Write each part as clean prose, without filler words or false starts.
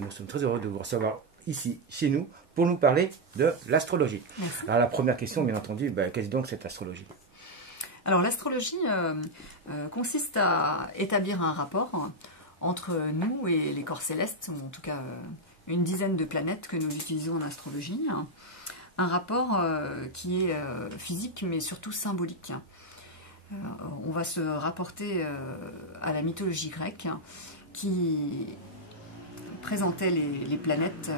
Nous sommes très heureux de vous recevoir ici, chez nous, pour nous parler de l'astrologie. Alors la première question, bien entendu, qu'est-ce donc cette astrologie? Alors l'astrologie consiste à établir un rapport entre nous et les corps célestes, ou en tout cas une dizaine de planètes que nous utilisons en astrologie. Un rapport qui est physique mais surtout symbolique. On va se rapporter à la mythologie grecque qui présentait les planètes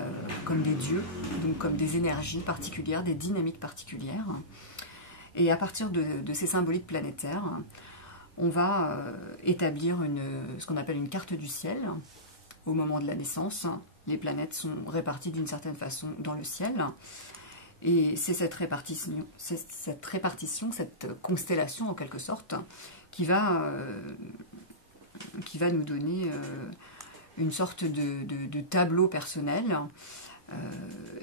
comme des dieux, donc comme des énergies particulières, des dynamiques particulières. Et à partir de ces symboliques planétaires, on va établir ce qu'on appelle une carte du ciel. Au moment de la naissance, les planètes sont réparties d'une certaine façon dans le ciel. Et c'est cette répartition, cette constellation en quelque sorte, qui va nous donner une sorte de tableau personnel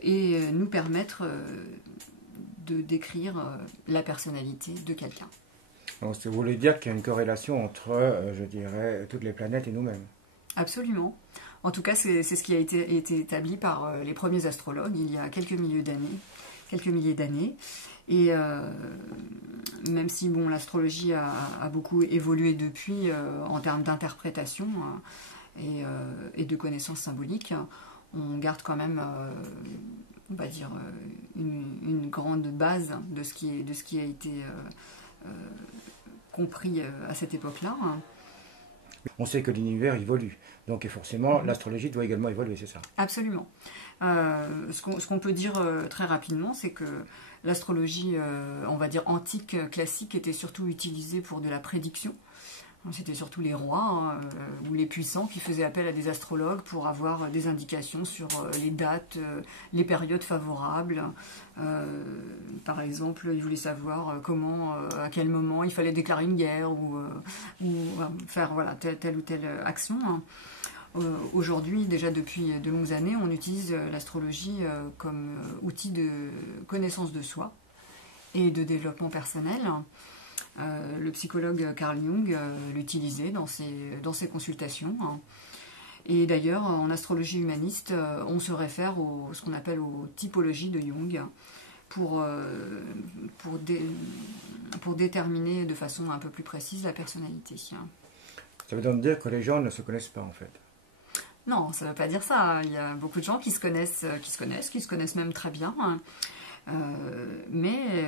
et nous permettre de décrire la personnalité de quelqu'un. Donc, vous voulez dire qu'il y a une corrélation entre, je dirais, toutes les planètes et nous-mêmes? Absolument. En tout cas, c'est ce qui a été établi par les premiers astrologues il y a quelques milliers d'années. Et même si bon, l'astrologie a beaucoup évolué depuis en termes d'interprétation et de connaissances symboliques, on garde quand même, on va dire, une grande base de ce qui a été compris à cette époque-là. On sait que l'univers évolue, donc forcément l'astrologie doit également évoluer, c'est ça? Absolument. Ce qu'on peut dire très rapidement, c'est que l'astrologie, on va dire antique, classique, était surtout utilisée pour de la prédiction. C'était surtout les rois ou les puissants qui faisaient appel à des astrologues pour avoir des indications sur les dates, les périodes favorables. Par exemple, ils voulaient savoir à quel moment il fallait déclarer une guerre ou faire voilà, telle ou telle action. Aujourd'hui, déjà depuis de longues années, on utilise l'astrologie comme outil de connaissance de soi et de développement personnel. Le psychologue Carl Jung l'utilisait dans ses consultations. Et d'ailleurs, en astrologie humaniste, on se réfère à ce qu'on appelle aux typologies de Jung pour déterminer de façon un peu plus précise la personnalité. Ça veut donc dire que les gens ne se connaissent pas en fait? Non, ça ne veut pas dire ça. Il y a beaucoup de gens qui se connaissent même très bien. Mais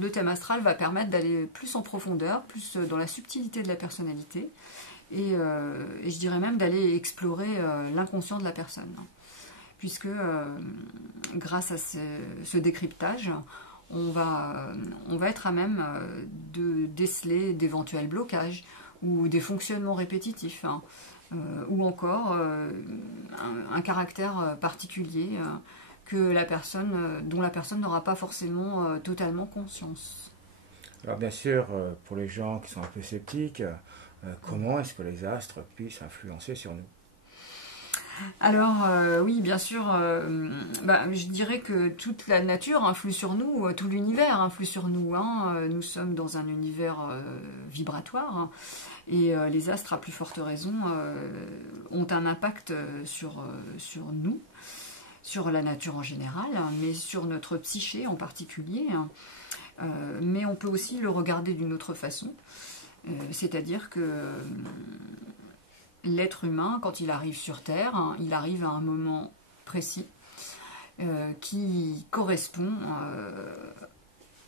le thème astral va permettre d'aller plus en profondeur, plus dans la subtilité de la personnalité, et je dirais même d'aller explorer l'inconscient de la personne. Puisque grâce à ce décryptage, on va être à même de déceler d'éventuels blocages ou des fonctionnements répétitifs, ou encore un caractère particulier dont la personne n'aura pas forcément totalement conscience. Alors bien sûr, pour les gens qui sont un peu sceptiques, comment est-ce que les astres puissent influencer sur nous? Alors oui, bien sûr, je dirais que toute la nature influe sur nous, tout l'univers influe sur nous. Nous sommes dans un univers vibratoire, et les astres, à plus forte raison, ont un impact sur nous, sur la nature en général, mais sur notre psyché en particulier. Mais on peut aussi le regarder d'une autre façon, c'est-à-dire que l'être humain, quand il arrive sur Terre, il arrive à un moment précis qui correspond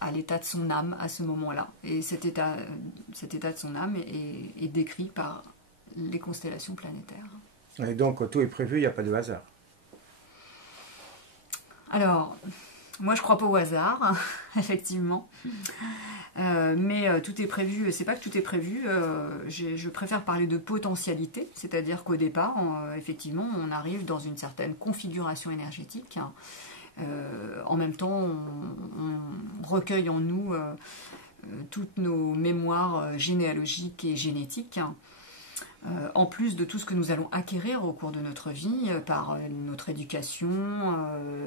à l'état de son âme à ce moment-là. Et cet état de son âme est décrit par les constellations planétaires. Et donc tout est prévu, il n'y a pas de hasard? Alors, moi je crois pas au hasard, effectivement. Mais tout est prévu, c'est pas que tout est prévu, je préfère parler de potentialité, c'est-à-dire qu'au départ, effectivement, on arrive dans une certaine configuration énergétique. En même temps, on recueille en nous toutes nos mémoires généalogiques et génétiques, en plus de tout ce que nous allons acquérir au cours de notre vie, par notre éducation,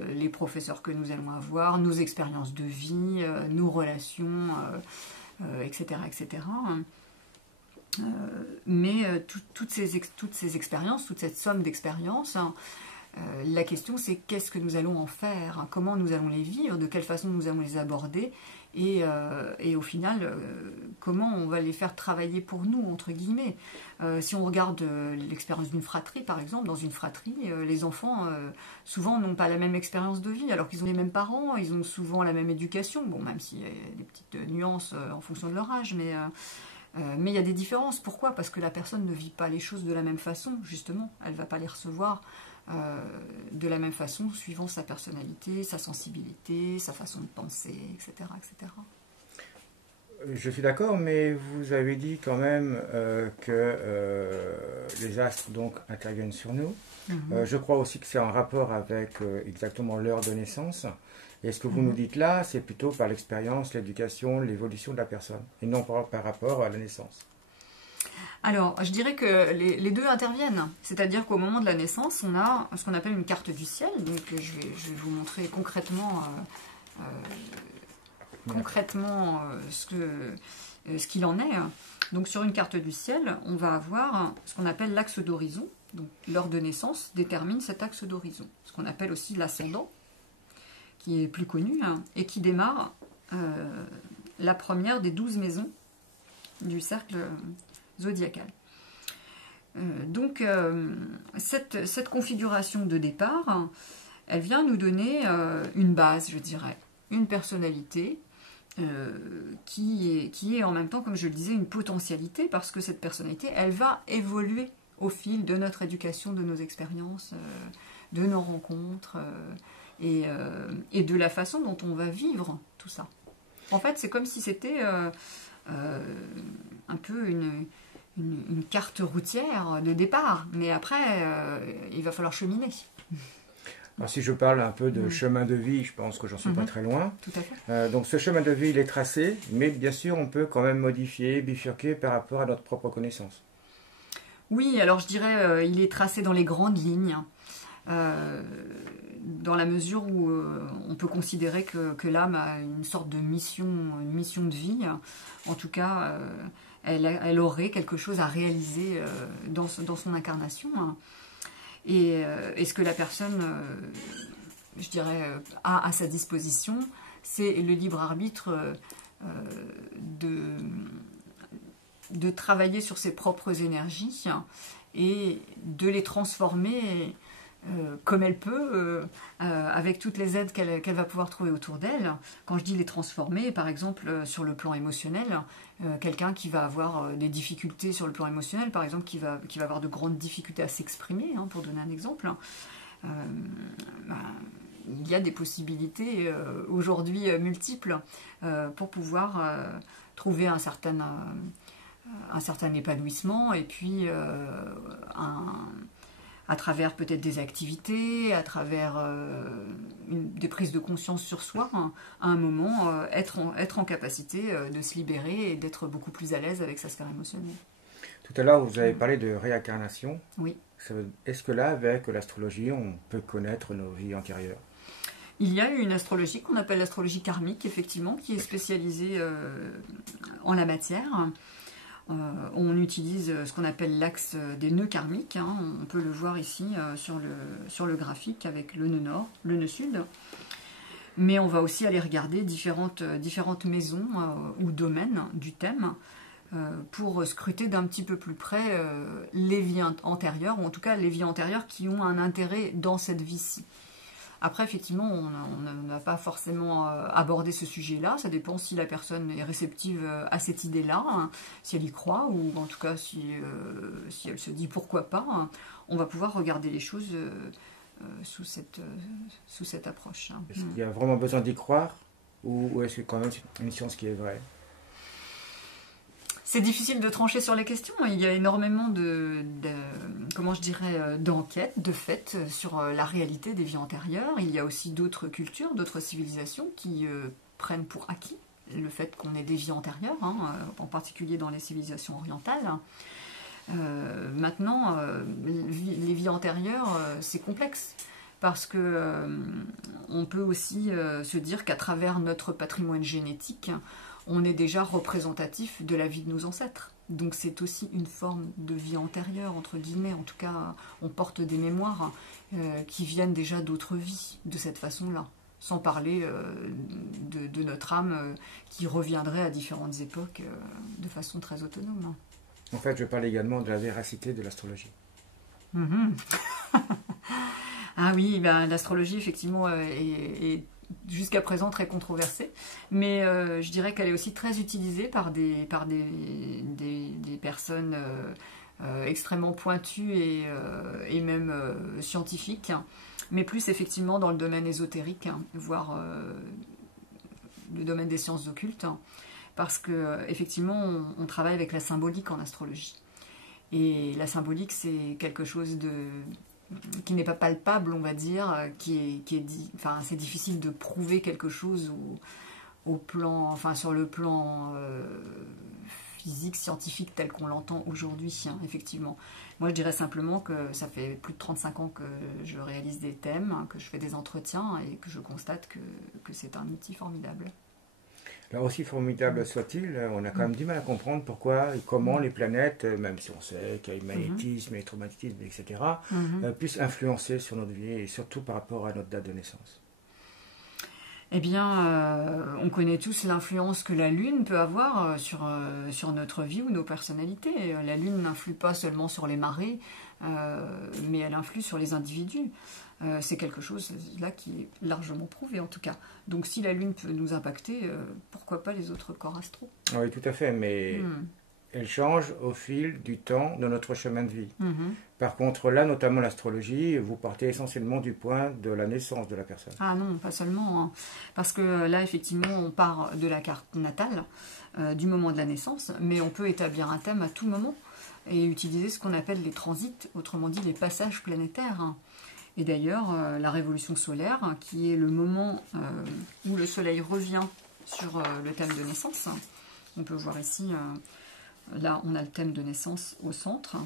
les professeurs que nous allons avoir, nos expériences de vie, nos relations, etc., etc. toutes ces expériences, toute cette somme d'expériences, la question c'est qu'est-ce que nous allons en faire, hein, comment nous allons les vivre, de quelle façon nous allons les aborder, et au final, comment on va les faire travailler pour nous, entre guillemets. Si on regarde l'expérience d'une fratrie, par exemple, dans une fratrie, les enfants, souvent, n'ont pas la même expérience de vie, alors qu'ils ont les mêmes parents, ils ont souvent la même éducation, bon, même s'il y a des petites nuances en fonction de leur âge, mais il y a des différences. Pourquoi? Parce que la personne ne vit pas les choses de la même façon, justement. Elle ne va pas les recevoir de la même façon, suivant sa personnalité, sa sensibilité, sa façon de penser, etc. etc. Je suis d'accord, mais vous avez dit quand même que les astres donc interviennent sur nous. Je crois aussi que c'est en rapport avec exactement l'heure de naissance. Et ce que vous nous dites là, c'est plutôt par l'expérience, l'éducation, l'évolution de la personne, et non par rapport à la naissance. Alors, je dirais que les deux interviennent. C'est-à-dire qu'au moment de la naissance, on a ce qu'on appelle une carte du ciel. Donc, je vais vous montrer concrètement, ce qu'il en est. Donc, sur une carte du ciel, on va avoir ce qu'on appelle l'axe d'horizon. Donc, l'heure de naissance détermine cet axe d'horizon. Ce qu'on appelle aussi l'ascendant, qui est plus connu, hein, et qui démarre la première des 12 maisons du cercle zodiacal. Donc, cette configuration de départ, elle vient nous donner une base, je dirais, une personnalité qui est en même temps, comme je le disais, une potentialité, parce que cette personnalité, elle va évoluer au fil de notre éducation, de nos expériences, de nos rencontres, et de la façon dont on va vivre tout ça. En fait, c'est comme si c'était un peu une carte routière de départ, mais après, il va falloir cheminer. Alors, si je parle un peu de chemin de vie, je pense que j'en suis pas très loin. Tout à fait. Donc ce chemin de vie, il est tracé, mais bien sûr, on peut quand même modifier, bifurquer par rapport à notre propre connaissance. Oui, alors je dirais, il est tracé dans les grandes lignes. Dans la mesure où on peut considérer que l'âme a une sorte de mission de vie. En tout cas, elle aurait quelque chose à réaliser dans son incarnation. Et ce que la personne, je dirais, a à sa disposition, c'est le libre arbitre de travailler sur ses propres énergies et de les transformer comme elle peut, avec toutes les aides qu'elle va pouvoir trouver autour d'elle. Quand je dis les transformer, par exemple, sur le plan émotionnel, quelqu'un qui va avoir des difficultés sur le plan émotionnel, par exemple, qui va avoir de grandes difficultés à s'exprimer, hein, pour donner un exemple, il y a des possibilités aujourd'hui multiples pour pouvoir trouver un certain épanouissement, et puis à travers peut-être des activités, à travers des prises de conscience sur soi, hein, à un moment, être en capacité de se libérer et d'être beaucoup plus à l'aise avec sa sphère émotionnelle. Tout à l'heure, vous avez parlé de réincarnation. Oui. Est-ce que là, avec l'astrologie, on peut connaître nos vies antérieures? Il y a une astrologie qu'on appelle l'astrologie karmique, effectivement, qui est spécialisée en la matière. On utilise ce qu'on appelle l'axe des nœuds karmiques, hein. On peut le voir ici sur le graphique avec le nœud nord, le nœud sud. Mais on va aussi aller regarder différentes maisons ou domaines du thème pour scruter d'un petit peu plus près les vies antérieures, ou en tout cas les vies antérieures qui ont un intérêt dans cette vie-ci. Après, effectivement, on n'a pas forcément abordé ce sujet-là. Ça dépend si la personne est réceptive à cette idée-là, hein, si elle y croit, ou en tout cas si elle se dit pourquoi pas. Hein, on va pouvoir regarder les choses sous cette approche. Hein. Est-ce qu'il y a vraiment besoin d'y croire, ou est-ce que quand même c'est une science qui est vraie? C'est difficile de trancher sur les questions. Il y a énormément comment je dirais, d'enquêtes, de faits sur la réalité des vies antérieures. Il y a aussi d'autres cultures, d'autres civilisations qui prennent pour acquis le fait qu'on ait des vies antérieures, hein, en particulier dans les civilisations orientales. Maintenant, les vies antérieures, c'est complexe. Parce que on peut aussi se dire qu'à travers notre patrimoine génétique, on est déjà représentatif de la vie de nos ancêtres. Donc c'est aussi une forme de vie antérieure, entre guillemets. En tout cas, on porte des mémoires qui viennent déjà d'autres vies, de cette façon-là. Sans parler de notre âme qui reviendrait à différentes époques de façon très autonome. En fait, je parle également de la véracité de l'astrologie. Ah oui, ben, l'astrologie, effectivement, est jusqu'à présent très controversée, mais je dirais qu'elle est aussi très utilisée par des personnes extrêmement pointues et même scientifiques, mais plus effectivement dans le domaine ésotérique, voire le domaine des sciences occultes, parce que effectivement on travaille avec la symbolique en astrologie. Et la symbolique, c'est quelque chose qui n'est pas palpable, on va dire, enfin, c'est difficile de prouver quelque chose au plan, enfin, sur le plan physique, scientifique, tel qu'on l'entend aujourd'hui, hein, effectivement. Moi, je dirais simplement que ça fait plus de 35 ans que je réalise des thèmes, hein, que je fais des entretiens et que je constate que c'est un outil formidable. Alors aussi formidable soit-il, on a quand même du mal à comprendre pourquoi et comment les planètes, même si on sait qu'il y a le magnétisme, l'électromagnétisme, etc., puissent influencer sur notre vie et surtout par rapport à notre date de naissance. Eh bien, on connaît tous l'influence que la Lune peut avoir sur notre vie ou nos personnalités. La Lune n'influe pas seulement sur les marées, mais elle influe sur les individus. C'est quelque chose là qui est largement prouvé en tout cas. Donc si la Lune peut nous impacter, pourquoi pas les autres corps astraux? Oui, tout à fait, mais elle change au fil du temps de notre chemin de vie. Par contre, là, notamment l'astrologie, vous partez essentiellement du point de la naissance de la personne. Ah non, pas seulement, hein. Parce que là, effectivement, on part de la carte natale, du moment de la naissance, mais on peut établir un thème à tout moment et utiliser ce qu'on appelle les transits, autrement dit les passages planétaires, hein. Et d'ailleurs, la révolution solaire, qui est le moment où le soleil revient sur le thème de naissance. On peut voir ici, là on a le thème de naissance au centre,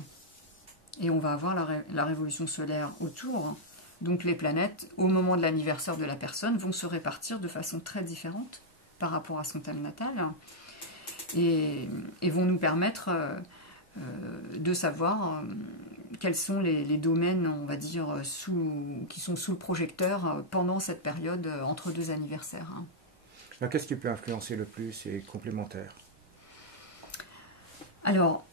et on va avoir la révolution solaire autour. Donc les planètes, au moment de l'anniversaire de la personne, vont se répartir de façon très différente par rapport à son thème natal, et vont nous permettre de savoir quels sont les domaines, on va dire, qui sont sous le projecteur pendant cette période entre deux anniversaires. Alors, qu'est-ce qui peut influencer le plus et complémentaire? Alors,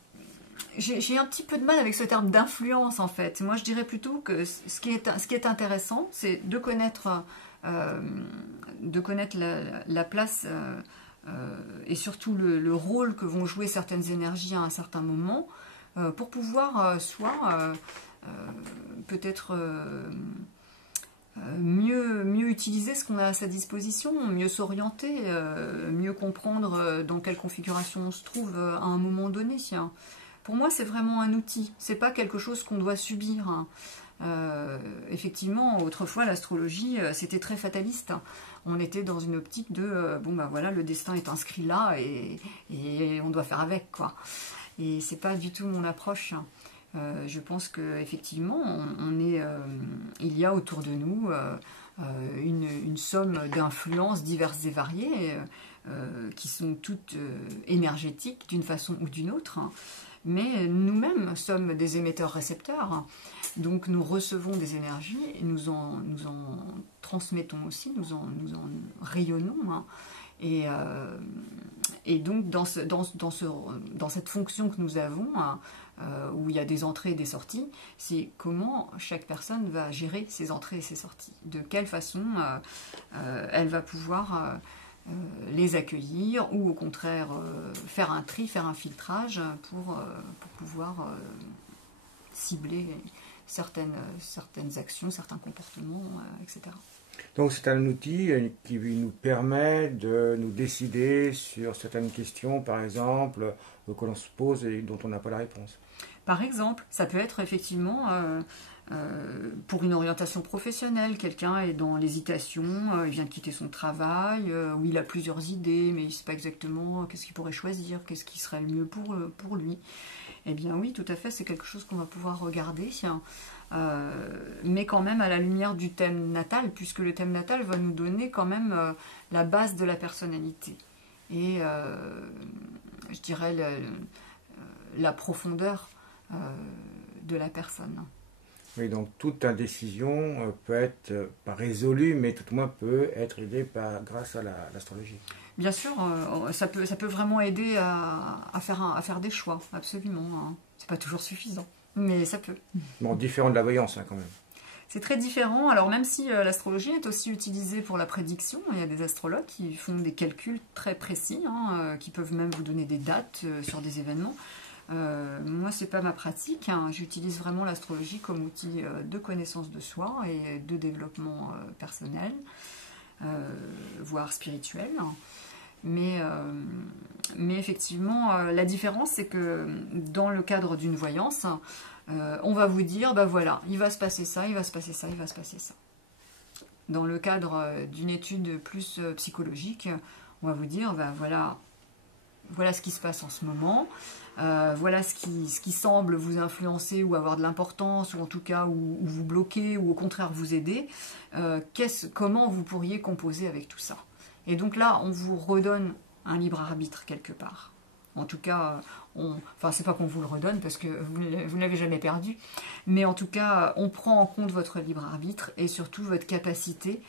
j'ai un petit peu de mal avec ce terme d'influence, en fait. Moi, je dirais plutôt que ce qui est intéressant, c'est de connaître la place et surtout le rôle que vont jouer certaines énergies à un certain moment, pour pouvoir soit peut-être mieux utiliser ce qu'on a à sa disposition, mieux s'orienter, mieux comprendre dans quelle configuration on se trouve à un moment donné. Pour moi, c'est vraiment un outil, c'est pas quelque chose qu'on doit subir, hein. Effectivement, autrefois, l'astrologie, c'était très fataliste. On était dans une optique de bon ben voilà, le destin est inscrit là et on doit faire avec, quoi. Et c'est pas du tout mon approche. Je pense qu'effectivement, il y a autour de nous une somme d'influences diverses et variées qui sont toutes énergétiques d'une façon ou d'une autre. Mais nous-mêmes sommes des émetteurs-récepteurs. Donc nous recevons des énergies et nous en transmettons aussi, nous en rayonnons, hein. Et donc dans cette fonction que nous avons, où il y a des entrées et des sorties, c'est comment chaque personne va gérer ses entrées et ses sorties. De quelle façon elle va pouvoir les accueillir ou au contraire faire un tri, faire un filtrage pour pouvoir cibler certaines actions, certains comportements, etc. Donc c'est un outil qui nous permet de nous décider sur certaines questions, par exemple, que l'on se pose et dont on n'a pas la réponse. Par exemple, ça peut être effectivement pour une orientation professionnelle. Quelqu'un est dans l'hésitation, il vient de quitter son travail, ou il a plusieurs idées, mais il ne sait pas exactement qu'est-ce qu'il pourrait choisir, qu'est-ce qui serait le mieux pour lui. Eh bien oui, tout à fait, c'est quelque chose qu'on va pouvoir regarder, mais quand même à la lumière du thème natal, puisque le thème natal va nous donner quand même la base de la personnalité. et je dirais la profondeur de la personne. Oui, donc toute indécision peut être pas résolue, mais tout au moins peut être aidée grâce à l'astrologie. Bien sûr, ça peut vraiment aider à faire des choix, absolument. Hein. C'est pas toujours suffisant, mais ça peut. Bon, différent de la voyance, hein, quand même. C'est très différent. Alors même si l'astrologie est aussi utilisée pour la prédiction, il y a des astrologues qui font des calculs très précis, hein, qui peuvent même vous donner des dates sur des événements. Moi, c'est pas ma pratique. Hein. J'utilise vraiment l'astrologie comme outil de connaissance de soi et de développement personnel, voire spirituel. Mais effectivement, la différence, c'est que dans le cadre d'une voyance, on va vous dire, ben voilà, il va se passer ça, il va se passer ça, il va se passer ça. Dans le cadre d'une étude plus psychologique, on va vous dire, ben voilà ce qui se passe en ce moment, voilà ce qui semble vous influencer ou avoir de l'importance, ou en tout cas ou vous bloquer, ou au contraire vous aider. Comment vous pourriez composer avec tout ça? Et donc là, on vous redonne un libre arbitre quelque part. En tout cas, enfin, c'est pas qu'on vous le redonne parce que vous ne l'avez jamais perdu, mais en tout cas, on prend en compte votre libre arbitre et surtout votre capacité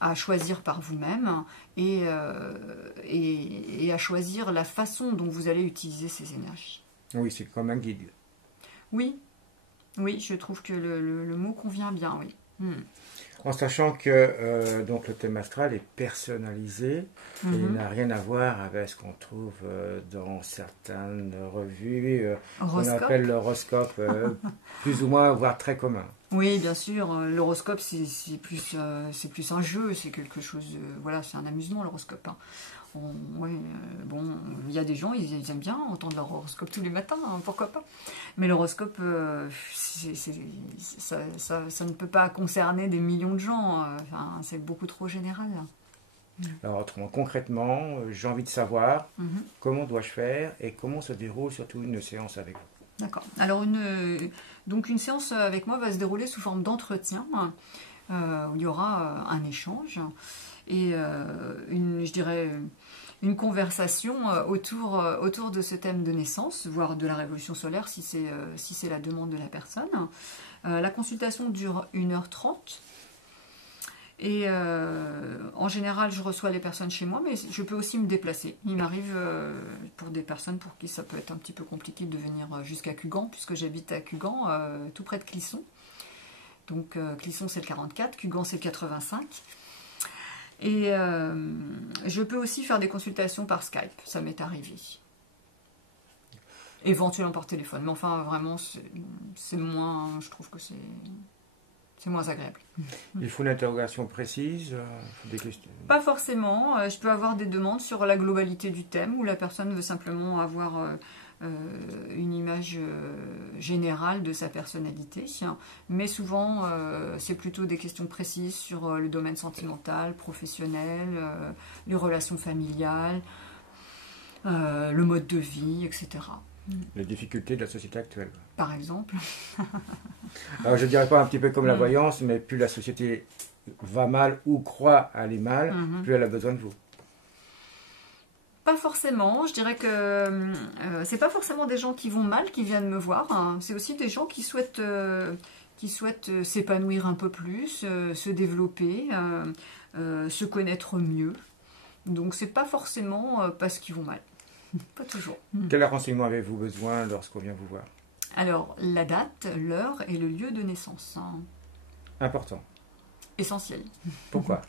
à choisir par vous-même et à choisir la façon dont vous allez utiliser ces énergies. Oui, c'est comme un guide. Oui, je trouve que le mot convient bien, oui. En sachant que donc le thème astral est personnalisé et il n'a rien à voir avec ce qu'on trouve dans certaines revues qu'on appelle l'horoscope, plus ou moins, voire très commun. Oui, bien sûr, l'horoscope c'est plus un jeu, c'est quelque chose, voilà, c'est un amusement l'horoscope. Hein. Bon, il y a des gens, ils aiment bien entendre leur horoscope tous les matins, hein, pourquoi pas. Mais l'horoscope, ça ne peut pas concerner des millions de gens, enfin, c'est beaucoup trop général. Alors, autrement, concrètement, j'ai envie de savoir comment dois-je faire et comment se déroule surtout une séance avec vous. D'accord. Alors, donc une séance avec moi va se dérouler sous forme d'entretien, où il y aura un échange et je dirais une conversation autour de ce thème de naissance, voire de la révolution solaire si c'est la demande de la personne. La consultation dure 1h30 et en général je reçois les personnes chez moi, mais je peux aussi me déplacer. Il m'arrive pour des personnes pour qui ça peut être un petit peu compliqué de venir jusqu'à Cugan, puisque j'habite à Cugan, tout près de Clisson. Donc Clisson c'est le 44, Cugan c'est le 85. Et je peux aussi faire des consultations par Skype, ça m'est arrivé. Éventuellement par téléphone, mais enfin vraiment c'est moins, je trouve que c'est moins agréable. Il faut une interrogation précise, des questions? Pas forcément, je peux avoir des demandes sur la globalité du thème, où la personne veut simplement avoir une image générale de sa personnalité, mais souvent c'est plutôt des questions précises sur le domaine sentimental, professionnel, les relations familiales, le mode de vie, etc. Les difficultés de la société actuelle. Par exemple. Alors je ne dirais pas un petit peu comme la voyance, mais plus la société va mal ou croit aller mal, plus elle a besoin de vous. Pas forcément, je dirais que c'est pas forcément des gens qui vont mal qui viennent me voir, hein. C'est aussi des gens qui souhaitent s'épanouir un peu plus, se développer, se connaître mieux. Donc c'est pas forcément parce qu'ils vont mal, pas toujours. Quel renseignement avez-vous besoin lorsqu'on vient vous voir? Alors la date, l'heure et le lieu de naissance. Hein. Important. Essentiel. Pourquoi?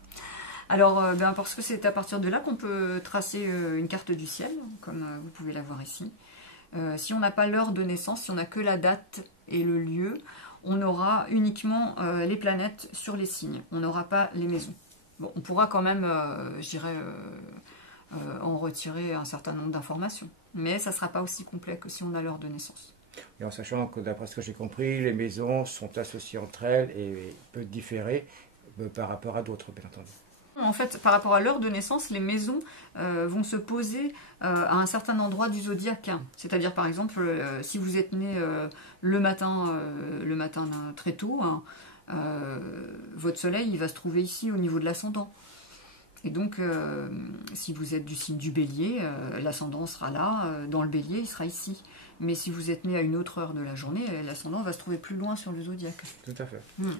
Alors, parce que c'est à partir de là qu'on peut tracer une carte du ciel, comme vous pouvez la voir ici. Si on n'a pas l'heure de naissance, si on n'a que la date et le lieu, on aura uniquement les planètes sur les signes. On n'aura pas les maisons. Bon, on pourra quand même, je dirais, en retirer un certain nombre d'informations. Mais ça ne sera pas aussi complet que si on a l'heure de naissance. Et en sachant que, d'après ce que j'ai compris, les maisons sont associées entre elles et peuvent différer par rapport à d'autres, bien entendu. En fait, par rapport à l'heure de naissance, les maisons vont se poser à un certain endroit du zodiaque. C'est-à-dire, par exemple, si vous êtes né le matin très tôt, votre soleil il va se trouver ici au niveau de l'ascendant. Et donc, si vous êtes du signe du Bélier, l'ascendant sera là, dans le Bélier, il sera ici. Mais si vous êtes né à une autre heure de la journée, l'ascendant va se trouver plus loin sur le zodiaque. Tout à fait.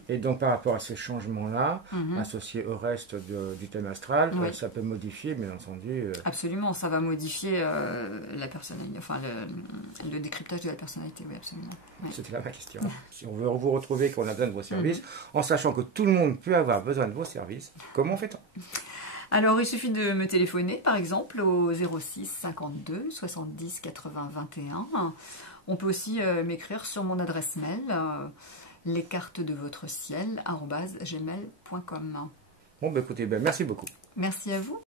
Et donc par rapport à ces changements-là, associés au reste du thème astral, ça peut modifier, bien entendu. Absolument, ça va modifier la personnalité, enfin le décryptage de la personnalité, oui, absolument. Oui. C'était là ma question. Si on veut vous retrouver, qu'on a besoin de vos services, en sachant que tout le monde peut avoir besoin de vos services, comment fait-on? Alors, il suffit de me téléphoner, par exemple, au 06 52 70 80 21. On peut aussi m'écrire sur mon adresse mail, lescartesdevotreCiel@gmail.com. Bon, bah, écoutez, merci beaucoup. Merci à vous.